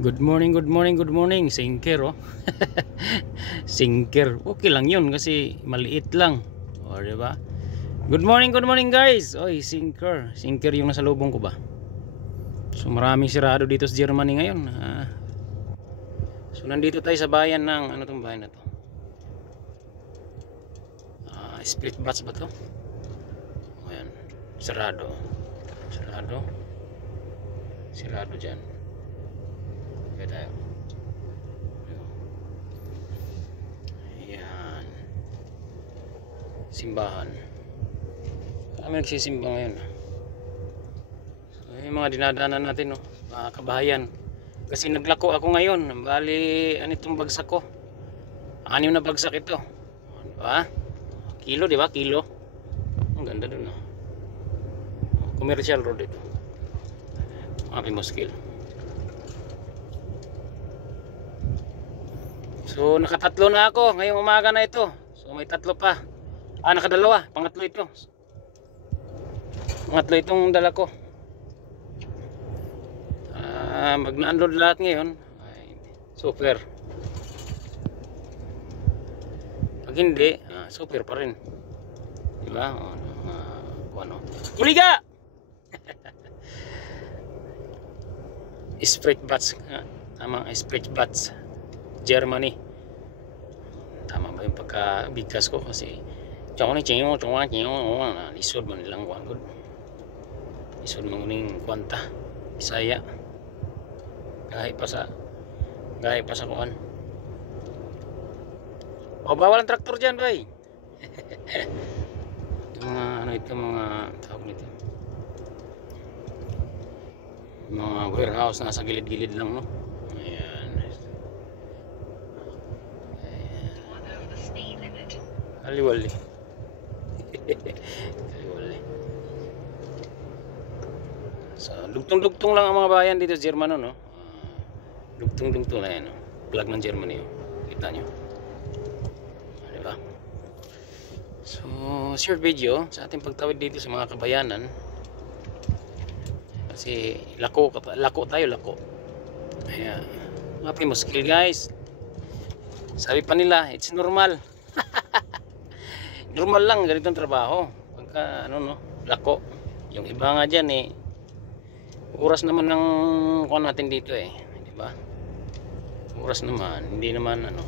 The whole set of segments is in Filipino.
Good morning, good morning, good morning. Sinker, oh. Sinker. Okay lang yun kasi maliit lang. O, diba? Good morning guys. Oy, sinker. Sinker yung nasa lubong ko ba? So maraming sirado dito sa Germany ngayon. So nandito tayo sa bayan ng, ano tong bayan na to? Split bats ba to? Ayan. Sirado. Sirado. Sirado dyan. Okay tayo. Ayan. Simbahan. Kami nagsisimba ngayon. So, yung mga dinadaanan natin, no? Mga kabahayan. Kasi naglako ako ngayon. Bali, ano itong bagsak ko? 6 na bagsak ito. Diba? Kilo, diba? Kilo. Ang ganda dun, no? Commercial road ito. Mga Pimoskil. So nakatatlo na ako ngayong umaga na ito. So may tatlo pa. Nakadalawa, pangatlo ito. Pangatlo itong dala ko. Mag-unload lahat ngayon. Ay, super. Pag hindi, super pa rin. Diba? Ano? Uliga! Sprit bats. Tama, sprit bats. Germany. Tama ba yung pagkabigkas ko kasi lisod man nilang kuwan ko. Lisod man ning kwanta. Bisaya. Gahi pa sa kuwan. O bawal ang traktor dyan, bay. Ito mga ano ito mga tawag nito. Mga warehouse nasa gilid-gilid lang, no. Aliwali. Aliwali. So, lugtong-lugtong lang ang mga bayan dito sa Germano, no? Lugtong-lugtong lang yan, no? Flag ng Germany, oh. Kita nyo. Diba? So, short video sa ating pagtawid dito sa mga kabayanan. Kasi, lako tayo. Ayan. Mga Pimoskil, guys. Sabi pa nila, it's normal. Normal lang ganitong trabaho pagka ano, no, lako. Yung iba nga dyan oras naman ng kuha natin dito, di ba? Oras naman, hindi naman ano.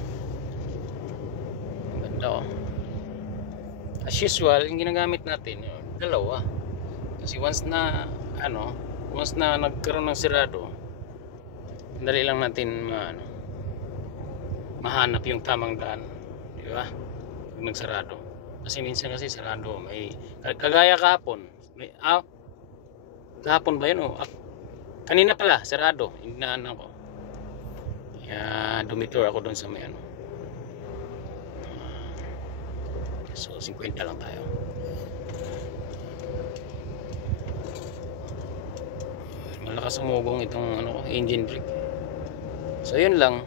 Ganda, oh. As usual, yung ginagamit natin dalawa. Kasi once na nagkaroon ng sirado, dali lang natin mahanap yung tamang daan, di ba? Pag nagsarado. Kasi minsan sarado, may kagaya kahapon. Kahapon ba yun? Kanina pala, sarado. Hinaan ako. Kaya dumitor ako doon sa may ano. So 50 lang tayo. Malakas ang umugong itong engine brake. So yun lang.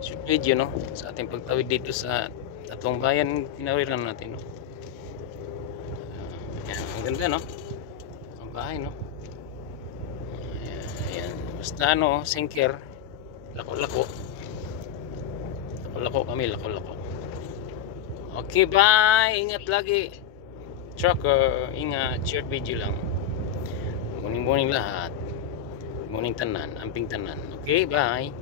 Short video, no, sa ating pagtawid dito sa tatlong bayan tinawiran natin, no. Ang ganda, no, ang bahay, no. Ayan. Basta sinker, lako kami. Okay, bye, ingat lagi trucker, ingat. Short video lang. Morning lahat, morning tanan, amping tanan. Okay, bye.